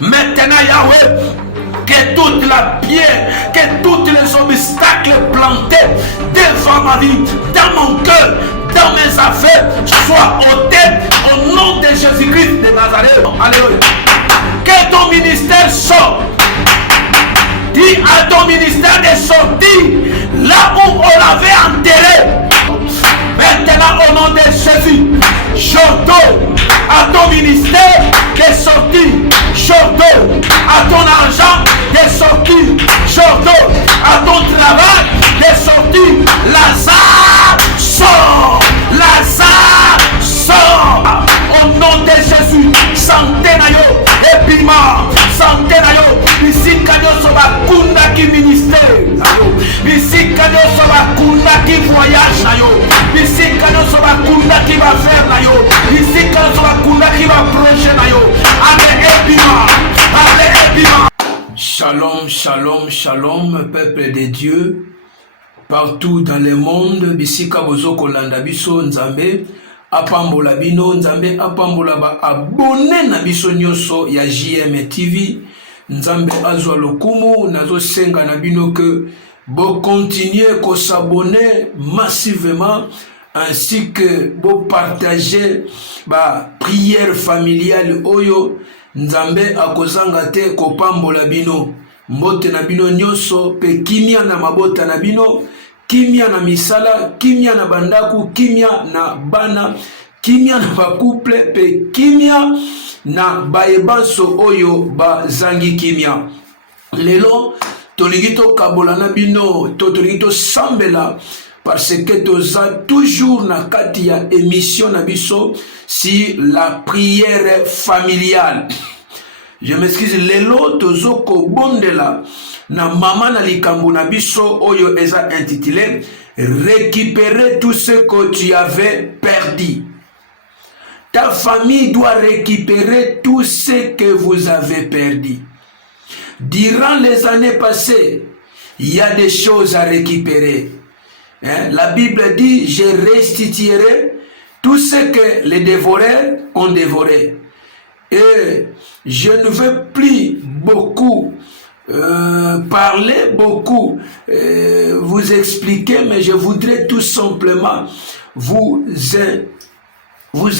Maintenant, Yahweh, que toute la pierre, que tous les obstacles plantés devant ma vie, dans mon cœur, dans mes affaires, soient ôtés au nom de Jésus-Christ de Nazareth. Alléluia. Que ton ministère sorte. Dis à ton ministère de sortir là où on l'avait enterré. Maintenant, au nom de Jésus, j'ordonne à ton ministère de sortir. J'ordonne à ton argent de sortir. J'ordonne à ton travail de sortir. Lazare, sort. Lazare, sort. Au nom de Jésus, santé na yo, épiment, santé na yo, ici kanyo soba kunda ki ministère na yo, ici kanyo soba kunda ki voyage na yo, ici kanyo soba kunda ki va faire na yo, ici kanyo soba kunda ki va projet na yo, avec épiment. Shalom, shalom, shalom, peuple de Dieu, partout dans le monde, bisika bozo kolanda biso nzambe, apambola bino nzambe apambola ba abonné na biso nyonso ya JM TV. Nzambe azwa lokumu nazo senga na bino que bo continuer ko s'abonner massivement ainsi que bo partager ba prière familiale oyo nzambe akozanga te ko pambola bino mbote na bino nyonso pe kimia na mabota na bino, kimia na misala, kimia na bandaku, kimia na bana, kimia na bakouple, pe kimia na baebanso oyo bazangi kimia. Lelo tolingi to kabola na bino, tolingi to sambela parce que toza toujours na kati ya émission na biso si la prière familiale. Je m'excuse, lelo tozo ko bondela na mama na likambo na biso oyo eza intitulé récupérer tout ce que tu avais perdu. Ta famille doit récupérer tout ce que vous avez perdu. Durant les années passées, il y a des choses à récupérer. La Bible dit, je restituerai tout ce que les dévoreurs ont dévoré. Et je ne veux plus beaucoup parler, beaucoup vous expliquer, mais je voudrais tout simplement vous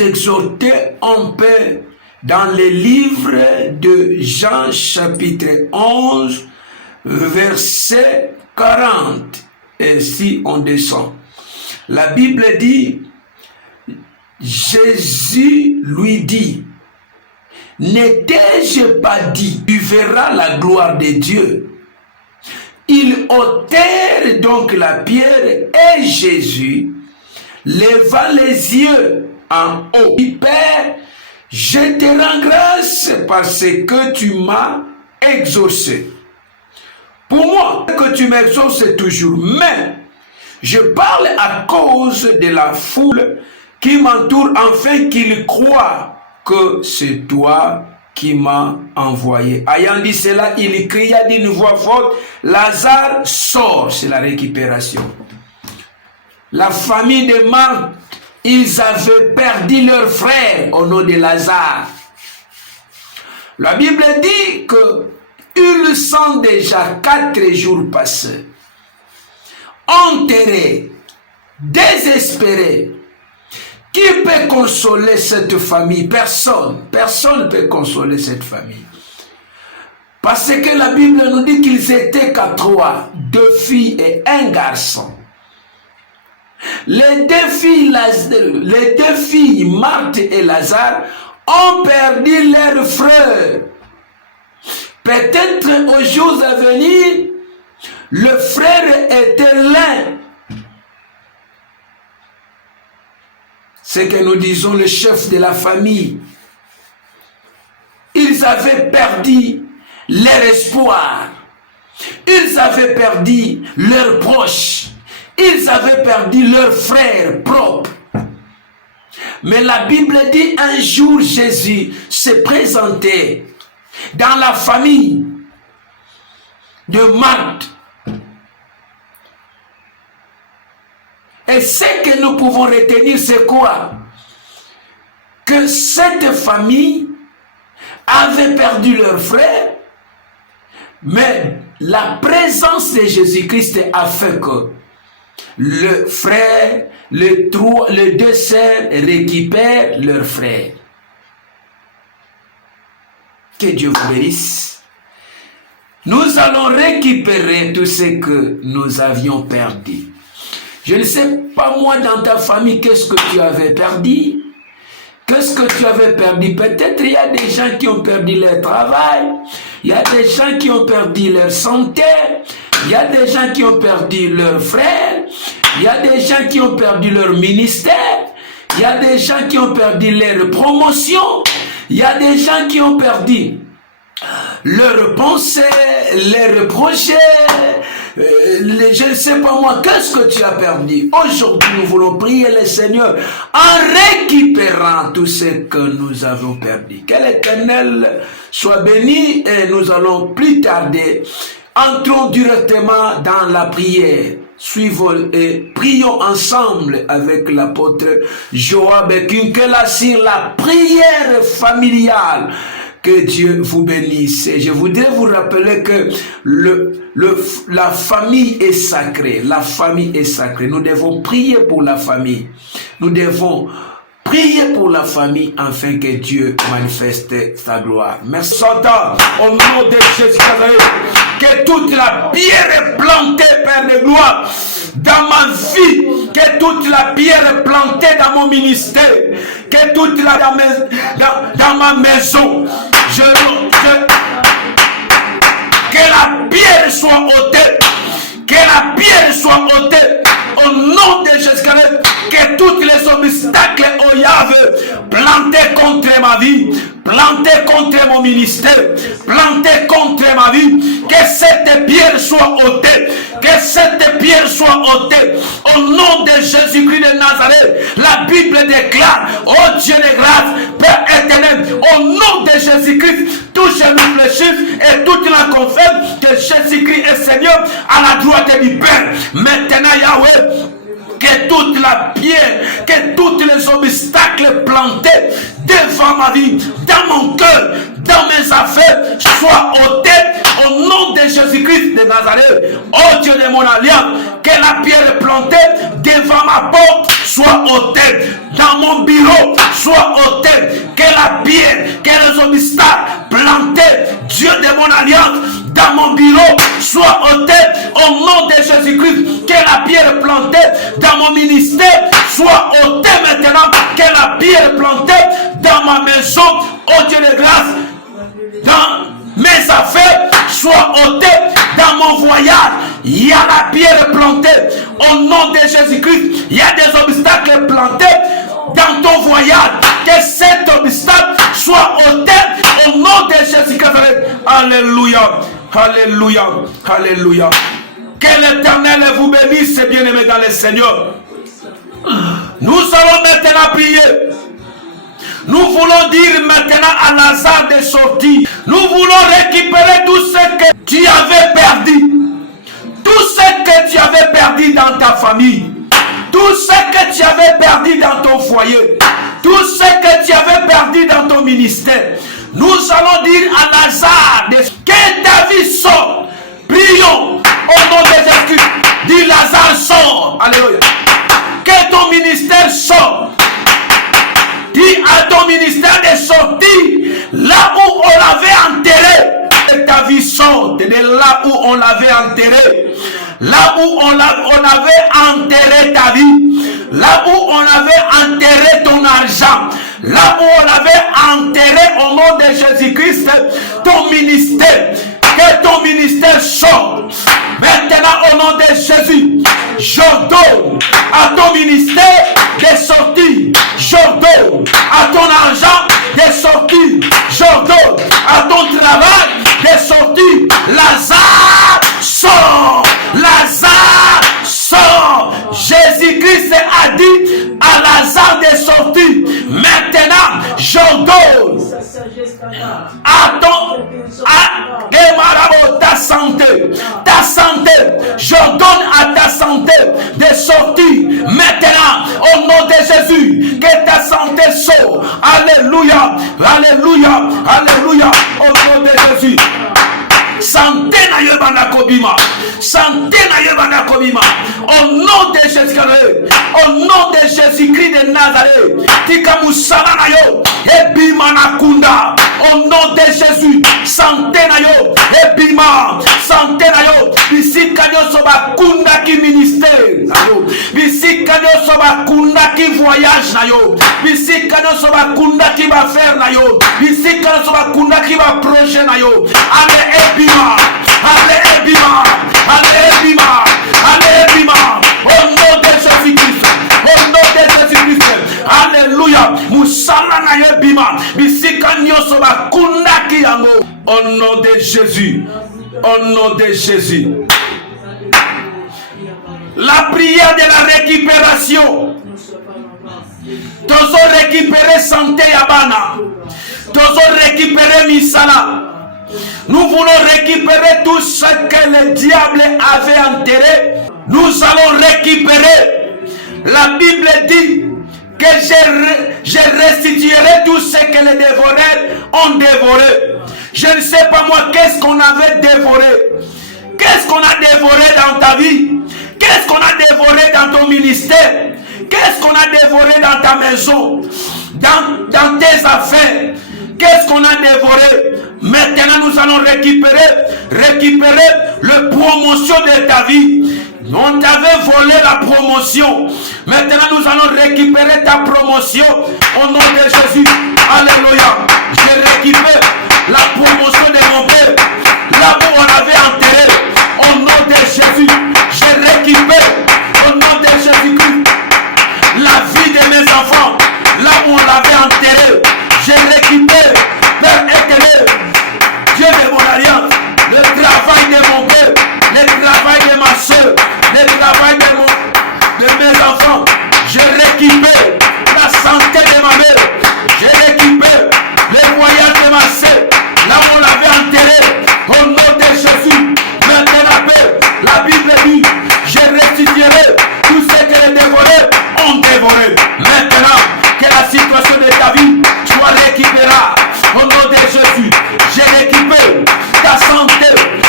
exhorter un peu dans le livre de Jean chapitre 11 verset 40. Et si on descend, la Bible dit, Jésus lui dit, n'étais-je pas dit, tu verras la gloire de Dieu? Ils ôtèrent donc la pierre et Jésus leva les yeux en haut. Père, je te rends grâce parce que tu m'as exaucé. Pour moi, que tu m'exauces toujours, mais je parle à cause de la foule qui m'entoure afin qu'ils croient que c'est toi qui m'as envoyé. Ayant dit cela, il cria d'une voix forte, Lazare sort, c'est la récupération. La famille de Marthe, ils avaient perdu leur frère au nom de Lazare. La Bible dit que ils sont déjà 4 jours passés, enterrés, désespérés. Qui peut consoler cette famille? Personne. Personne ne peut consoler cette famille. Parce que la Bible nous dit qu'ils étaient qu'à 3, 2 filles et 1 garçon. Les deux filles, Marthe et Lazare, ont perdu leur frère. Peut-être aux jours à venir, le frère était l'un. C'est que nous disons le chef de la famille. Ils avaient perdu leur espoir. Ils avaient perdu leurs proches. Ils avaient perdu leurs frères propres. Mais la Bible dit un jour Jésus s'est présenté dans la famille de Marthe. Et ce que nous pouvons retenir, c'est quoi? Que cette famille avaient perdu leur frère, mais la présence de Jésus-Christ a fait que le frère, les deux sœurs récupèrent leur frère. Que Dieu vous bénisse. Nous allons récupérer tout ce que nous avions perdu. Je ne sais pas moi dans ta famille qu'est-ce que tu avais perdu. Qu'est-ce que tu avais perdu? Peut-être il y a des gens qui ont perdu leur travail. Il y a des gens qui ont perdu leur santé. Il y a des gens qui ont perdu leurs frères. Il y a des gens qui ont perdu leur ministère. Il y a des gens qui ont perdu leur promotion. Il y a des gens qui ont perdu leurs pensées, leurs projets. Je ne sais pas moi, qu'est-ce que tu as perdu? Aujourd'hui, nous voulons prier le Seigneur en récupérant tout ce que nous avons perdu. Que l'Éternel soit béni et nous allons plus tarder. Entrons directement dans la prière. Suivons et prions ensemble avec l'apôtre Joab Kinkela sur la prière familiale. Que Dieu vous bénisse. Et je voudrais vous rappeler que la famille est sacrée. La famille est sacrée. Nous devons prier pour la famille. Nous devons prier pour la famille afin que Dieu manifeste sa gloire. Merci. Satan, au nom de Jésus-Christ, que toute la pierre plantée, Père de gloire, dans ma vie, que toute la pierre plantée dans mon ministère, que toute la dans ma maison, que la pierre soit ôtée, que la pierre soit ôtée, au nom de Jésus-Christ, que tous les obstacles au Yahvé plantés contre ma vie, plantés contre mon ministère, plantés contre ma vie, que cette pierre soit ôtée, que cette pierre soit ôtée, au nom de Jésus-Christ de Nazareth. La Bible déclare, oh Dieu de grâce, Père éternel, au nom de Jésus-Christ, tout genou fléchisse et toute la confesse que Jésus-Christ est Seigneur à la droite du Père. Maintenant, Yahweh, que toute la pierre, que tous les obstacles plantés devant ma vie, dans mon cœur, dans mes affaires, soient ôtés au nom de Jésus-Christ de Nazareth. Oh Dieu de mon alliance, que la pierre plantée devant ma porte soit ôtée, dans mon bureau soit ôtée, que la pierre, que les obstacles plantés, Dieu de mon alliance, dans mon bureau soit ôté au nom de Jésus-Christ, que la pierre plantée dans mon ministère soit ôtée maintenant, que la pierre plantée dans ma maison, oh Dieu de grâce, dans mes affaires soit ôtée, dans mon voyage, il y a la pierre plantée au nom de Jésus-Christ, il y a des obstacles plantés dans ton voyage, que cet obstacle soit ôté au nom de Jésus-Christ. Alléluia. Alléluia, alléluia. Que l'Éternel vous bénisse, bien-aimés dans le Seigneur. Nous allons maintenant prier. Nous voulons dire maintenant à Lazare de sortir. Nous voulons récupérer tout ce que tu avais perdu. Tout ce que tu avais perdu dans ta famille. Tout ce que tu avais perdu dans ton foyer. Tout ce que tu avais perdu dans ton ministère. Nous allons dire à Lazare que ta vie sort. Prions au nom de Jésus. Dis Lazare sort. Alléluia. Que ton ministère sort. Dis à ton ministère de sortir là où on l'avait enterré. Que ta vie sorte de là où on l'avait enterré. Là où on avait enterré ta vie. Là où on avait enterré ton argent. Là où on avait enterré au nom de Jésus-Christ ton ministère. Que ton ministère sorte. Maintenant au nom de Jésus, j'ordonne à ton ministère de sortir. J'ordonne à ton argent de sortir. J'ordonne à ton travail de sortir. Lazare sort. Lazare sort. Jésus-Christ a dit à Lazare de sortir. Maintenant, j'ordonne à ta santé. Ta santé. J'ordonne à ta santé de sortir. Maintenant, au nom de Jésus, que ta santé sort. Alléluia. Jésus. Santé na yo banda kobima. Santé na yo banda kobima. Au nom de Jésus-Christ. Au nom de Jésus-Christ de Nazareth. Tika musala na yo. Ebima na kunda. Au nom de Jésus. Santé na yo. Ebima. Santé na yo. Bisika nyoso bakunda ki ministère na yo. Bisika nyoso bakunda ki voyage na yo. Bisika nyoso bakunda ki ba faire na yo. Bisika nyoso bakunda ki ba projet na yo. Ame ebima. Allez Ebima, allez Ebima, allez Ebima, au nom de Jésus-Christ, au nom de Jésus-Christ, alléluia, Moussala na Ebima, Bisika nyoso bakunda ki yango, au nom de Jésus, au nom de Jésus. La prière de la récupération, tozo récupérer santé yabana, tozo récupérer misala. Nous voulons récupérer tout ce que le diable avait enterré. Nous allons récupérer. La Bible dit que je restituerai tout ce que les dévoreurs ont dévoré. Je ne sais pas moi, qu'est-ce qu'on avait dévoré? Qu'est-ce qu'on a dévoré dans ta vie? Qu'est-ce qu'on a dévoré dans ton ministère? Qu'est-ce qu'on a dévoré dans ta maison? Dans tes affaires? Qu'est-ce qu'on a dévoré? Maintenant nous allons récupérer la promotion de ta vie. On t'avait volé la promotion. Maintenant nous allons récupérer ta promotion au nom de Jésus. Alléluia. Je récupère la promotion de mon père. Là où on avait enterré. Au nom de Jésus. Je récupère au nom de Jésus-Christ la vie de mes enfants. Là où on l'avait enterré. Je récupère, Père éternel, Dieu de mon alliance, le travail de mon père, le travail de ma soeur, le travail de mes enfants. Je récupère la santé de ma mère. Je récupère le voyage de ma soeur. Là où on l'avait enterré. Au nom de Jésus. Maintenant, Père, la Bible dit, je restituerai tout ce que les dévoreurs ont dévoré. Maintenant, que la situation de ta vie soit récupérée au nom de Jésus. Je récupère ta santé,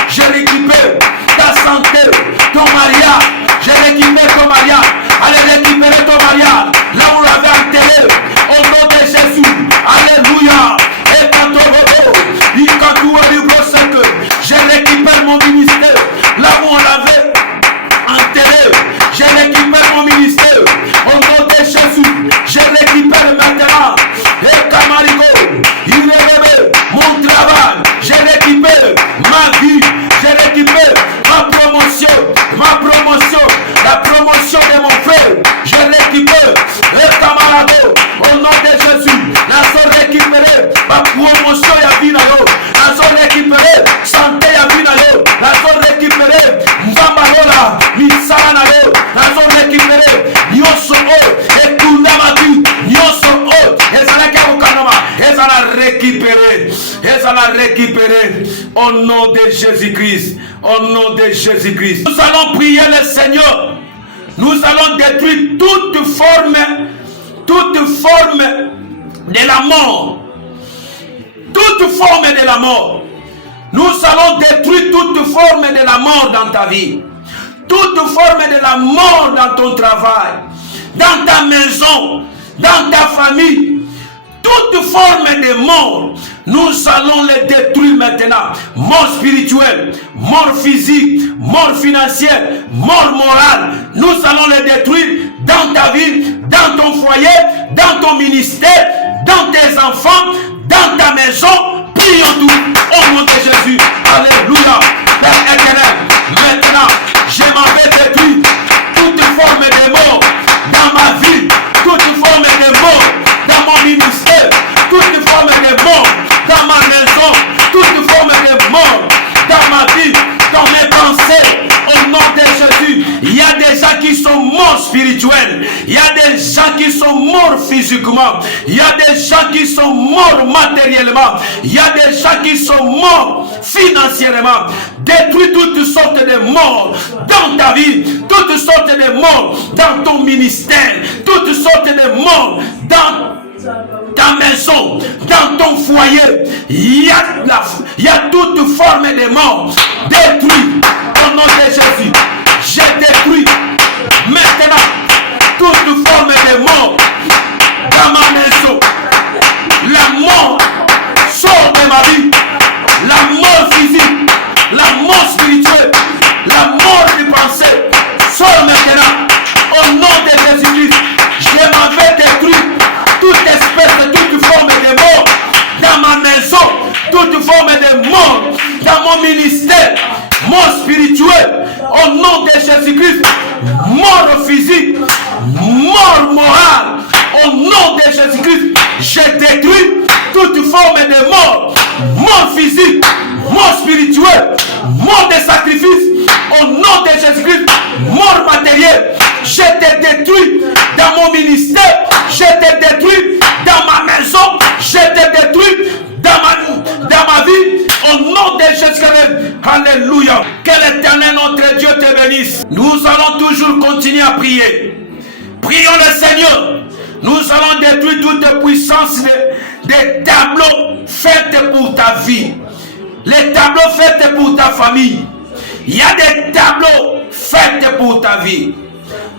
je récupère ta santé, ton mariage, je récupère ton mariage. Allez récupérer ton mariage là où on l'avait enterré au nom de Jésus. Alléluia. Et quand je récupère mon ministère là où on l'avait enterré. Je récupère mon ministère au nom de Jésus. Je récupère maintenant et Camarigo, mon travail. Je récupère ma vie. Je récupère ma promotion, la promotion de mon frère. Je récupère et Camarigo au nom de Jésus. La soeur récupérée, ma promotion ya vinayo. La soeur récupérée, santé ya vinayo. La soeur récupérée, Mbambalola, Misala nayo. La soeur récupérée, Nyoso o, et Kundamatu, Nyoso o, et ça n'a qu'à Okanoma, et ça l'a récupéré, et ça l'a récupéré au nom de Jésus-Christ, au nom de Jésus-Christ. Nous allons prier le Seigneur, nous allons détruire toute forme de la mort, toute forme de la mort. Nous allons détruire toute forme de la mort dans ta vie, toute forme de la mort dans ton travail, dans ta maison, dans ta famille, toute forme de mort. Nous allons les détruire maintenant. Mort spirituelle, mort physique, mort financière, mort morale. Nous allons les détruire dans ta vie, dans ton foyer, dans ton ministère, dans tes enfants, dans ta maison. Prions tout au nom de Jésus. Alléluia. Père éternel, maintenant, je m'en vais détruire toute forme de mort dans ma vie, toute forme de mort dans mon ministère, toute forme de mort dans ma maison, toute forme de mort dans ma vie, dans mes pensées. Au nom de Jésus, il y a des gens qui sont morts spirituels, il y a des gens qui sont morts physiquement, il y a des gens qui sont morts matériellement, il y a des gens qui sont morts financièrement. Détruis toutes sortes de morts dans ta vie, toutes sortes de morts dans ton ministère, toutes sortes de morts dans ta maison, dans ton foyer, il y a toute forme de mort. Détruit au nom de Jésus. Je détruis maintenant toute forme de mort dans ma maison. La mort sort de ma vie. La mort physique, la mort spirituelle, la mort du pensée sort maintenant au nom de Jésus-Christ. Je m'avais détruit toute espèce, toute forme de mort dans ma maison, toute forme de mort dans mon ministère, mort spirituel, au nom de Jésus-Christ, mort physique, mort morale, au nom de Jésus-Christ, je détruis toute forme de mort, mort physique, mort spirituelle, mort de sacrifice, au nom de Jésus-Christ, mort matérielle, je te détruis dans mon ministère, je te détruis dans ma maison, je te détruis dans ma vie, au nom de Jésus-Christ. Alléluia. Que l'Éternel notre Dieu te bénisse. Nous allons toujours continuer à prier. Prions le Seigneur. Nous allons détruire toute puissance des tableaux faits pour ta vie. Les tableaux faits pour ta famille. Il y a des tableaux faits pour ta vie.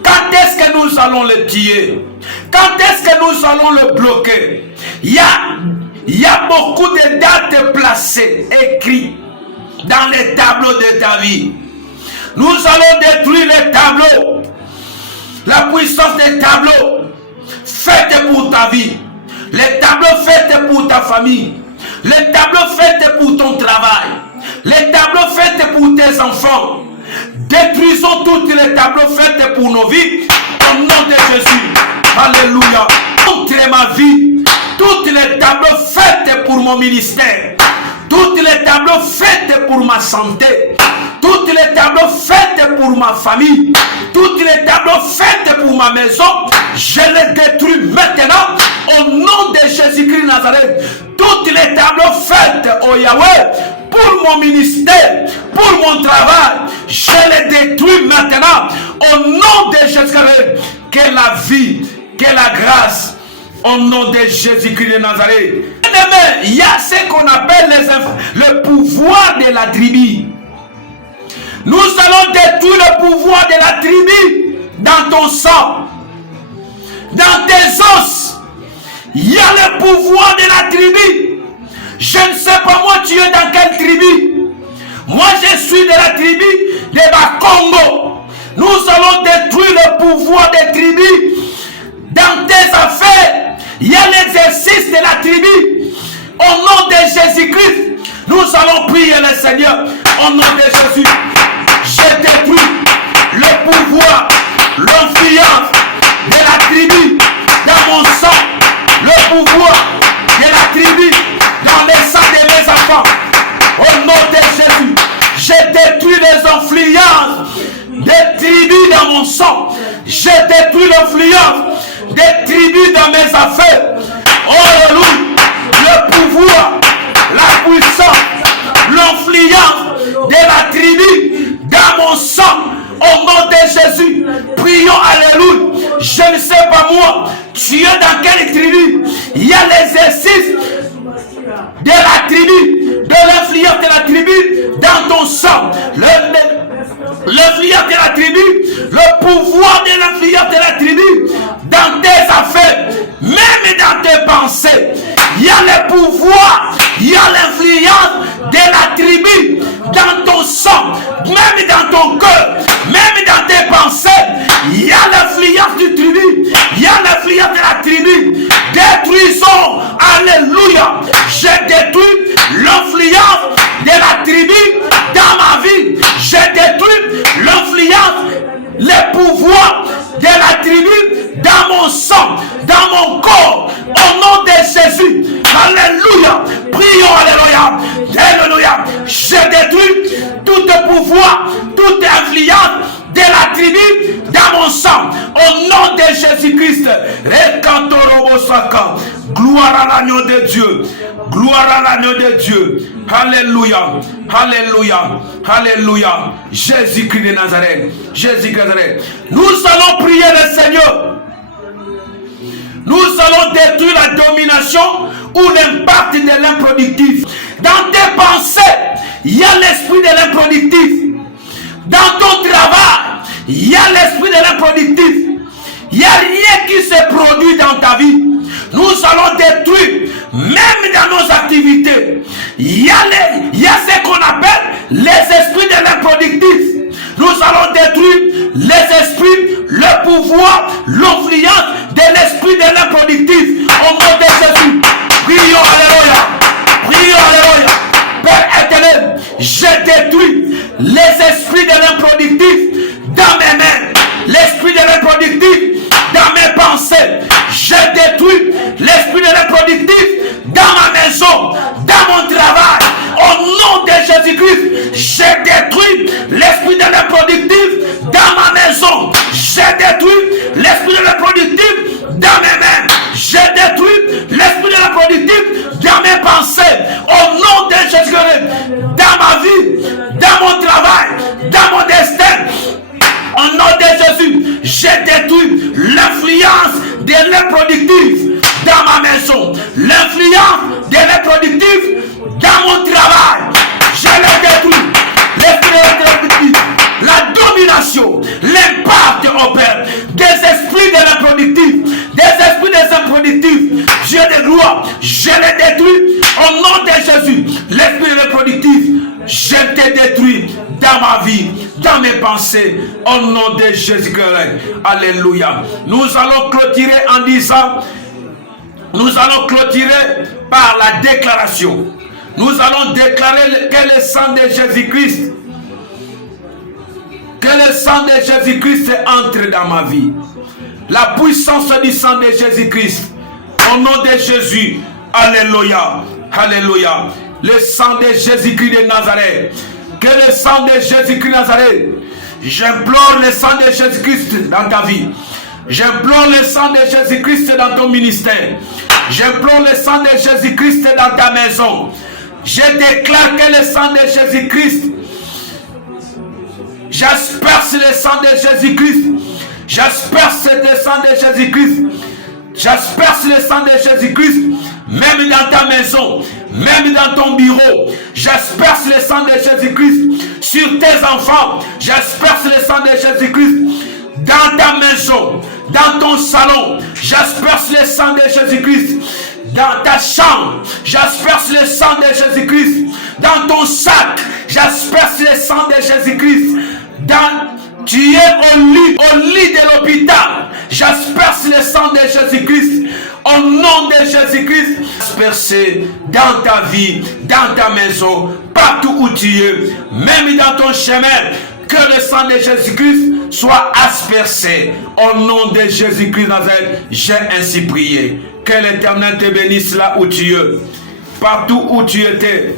Quand est-ce que nous allons le tuer? Quand est-ce que nous allons le bloquer? Il y a beaucoup de dates placées, écrites dans les tableaux de ta vie. Nous allons détruire les tableaux. La puissance des tableaux faits pour ta vie. Les tableaux faits pour ta famille. Les tableaux faits pour ton travail. Les tableaux faits pour tes enfants. Détruisons tous les tableaux faits pour nos vies. Au nom de Jésus. Alléluia. Toute ma vie. Toutes les tableaux faits pour mon ministère. Toutes les tableaux faits pour ma santé. Toutes les tableaux faits pour ma famille. Toutes les tableaux faits pour ma maison. Je les détruis maintenant. Au nom de Jésus-Christ Nazareth. Toutes les tableaux faits au Yahweh. Pour mon ministère. Pour mon travail. Je les détruis maintenant. Au nom de Jésus-Christ. Que la vie. Que la grâce. Au nom de Jésus-Christ de Nazareth. Il y a ce qu'on appelle le pouvoir de la tribu. Nous allons détruire le pouvoir de la tribu dans ton sang, dans tes os. Il y a le pouvoir de la tribu. Je ne sais pas moi, tu es dans quelle tribu. Moi, je suis de la tribu de Bakongo. Nous allons détruire le pouvoir des tribus dans tes affaires. Il y a l'exercice de la tribu. Au nom de Jésus-Christ, nous allons prier le Seigneur. Au nom de Jésus, je détruis le pouvoir, l'influence de la tribu dans mon sang. Le pouvoir de la tribu dans les sangs de mes enfants. Au nom de Jésus, je détruis les influences des tribus dans mon sang. Je détruis l'influence des tribus dans mes affaires. Alléluia. Le pouvoir, la puissance, l'influence de la tribu dans mon sang. Au nom de Jésus, prions, alléluia. Je ne sais pas moi, tu es dans quelle tribu? Il y a l'exercice de la tribu, de l'influence de la tribu dans ton sang. L'influence de la tribu, le pouvoir de l'influence de la tribu dans tes affaires, même dans tes pensées. Il y a le pouvoir, il y a l'influence de la tribu dans ton sang, même dans ton cœur, même dans tes pensées. Il y a l'influence du tribu, il y a l'influence de la tribu. Détruisons, alléluia. Je détruis l'influence de la tribu dans ma vie. Je détruis l'influence, le pouvoir de la tribu dans mon sang, dans mon corps, au nom de Jésus. Alléluia. Prions, alléluia. Alléluia. Je détruis tout pouvoir, toute influence de la tribu dans mon sang, au nom de Jésus-Christ. Gloire à l'agneau de Dieu. Gloire à l'agneau de Dieu. Alléluia. Alléluia. Alléluia. Jésus-Christ de Nazareth. Jésus-Christ de Nazareth. Nous allons prier le Seigneur. Nous allons détruire la domination ou l'impact de l'improductif. Dans tes pensées, il y a l'esprit de l'improductif. Dans ton travail, il y a l'esprit de l'improductif. Il n'y a rien qui se produit dans ta vie. Nous allons détruire, même dans nos activités. Il y a ce qu'on appelle les esprits de l'improductif. Nous allons détruire les esprits, le pouvoir, l'influence de l'esprit de l'improductif. Au nom de Jésus, prions, alléluia. Prions, alléluia. Père éternel, je détruis les esprits de l'improductif dans mes mains. L'esprit de l'improductif dans mes pensées. Je détruis l'esprit de l'improductif dans ma maison, dans mon travail. Au nom de Jésus-Christ, je détruis l'esprit de l'improductif dans ma maison. Je détruis l'esprit de l'improductif dans mes mains. Je détruis l'esprit de l'improductif dans mes pensées. Au nom de Jésus-Christ, dans ma vie, dans mon travail, dans mon destin. Au nom de Jésus, je détruis l'influence de l'improductif dans ma maison. L'influence de l'improductif dans mon travail. Je le détruis. L'esprit de l'improductif, la domination, l'impact opère des esprits de l'improductif, des esprits des improductifs. Dieu de gloire, je les détruis au nom de Jésus. L'esprit de l'improductif, je te détruis dans ma vie, dans mes pensées, au nom de Jésus-Christ. Alléluia. Nous allons clôturer en disant, nous allons clôturer par la déclaration. Nous allons déclarer que le sang de Jésus-Christ, que le sang de Jésus-Christ entre dans ma vie. La puissance du sang de Jésus-Christ, au nom de Jésus. Alléluia. Alléluia. Le sang de Jésus-Christ de Nazareth. Que le sang de Jésus-Christ de Nazareth. J'implore le sang de Jésus-Christ dans ta vie. J'implore le sang de Jésus-Christ dans ton ministère. J'implore le sang de Jésus-Christ dans ta maison. Je déclare que le sang de Jésus-Christ, j'asperce le sang de Jésus-Christ. J'asperce le sang de Jésus-Christ. J'asperce le sang de Jésus-Christ, même dans ta maison, même dans ton bureau. J'asperce le sang de Jésus-Christ sur tes enfants. J'asperce le sang de Jésus-Christ dans ta maison, dans ton salon. J'asperce le sang de Jésus-Christ dans ta chambre. J'asperce le sang de Jésus-Christ dans ton sac. J'asperce le sang de Jésus-Christ dans... Tu es au lit de l'hôpital. J'asperce le sang de Jésus-Christ. Au nom de Jésus-Christ, aspercé dans ta vie, dans ta maison, partout où tu es, même dans ton chemin, que le sang de Jésus-Christ soit aspercé. Au nom de Jésus-Christ Nazareth, j'ai ainsi prié. Que l'Éternel te bénisse là où tu es, partout où tu étais.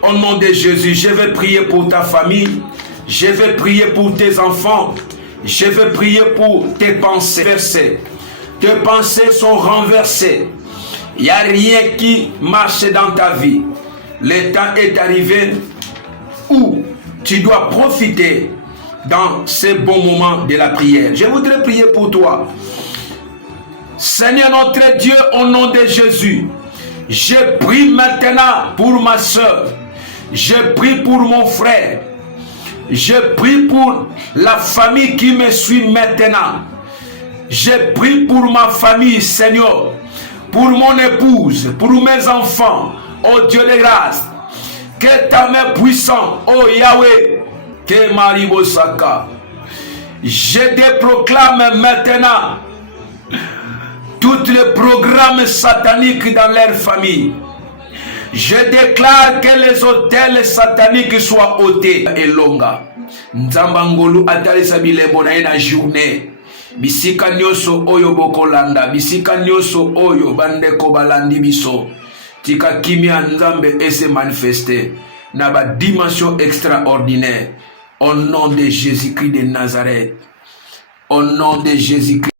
Au nom de Jésus, je vais prier pour ta famille. Je vais prier pour tes enfants. Je vais prier pour tes pensées. Tes pensées sont renversées. Il n'y a rien qui marche dans ta vie. Le temps est arrivé où tu dois profiter dans ces bons moments de la prière. Je voudrais prier pour toi. Seigneur notre Dieu, au nom de Jésus, je prie maintenant pour ma soeur. Je prie pour mon frère. Je prie pour la famille qui me suit maintenant. Je prie pour ma famille, Seigneur. Pour mon épouse, pour mes enfants. Oh Dieu de grâce. Que ta main puissante, oh Yahweh, que Maribosaka. Je te proclame maintenant tous les programmes sataniques dans leur famille. Je déclare que les hôtels sataniques soient ôtés. Elonga. Nzambangolu atalisa bilembo na ena journée. Bisika nyoso oyo bokolanda. Bisika nyoso oyo bandeko balandi biso. Tika kimia nzambe ese manifester. Na ba dimension extraordinaire. Au nom de Jésus-Christ de Nazareth. Au nom de Jésus-Christ.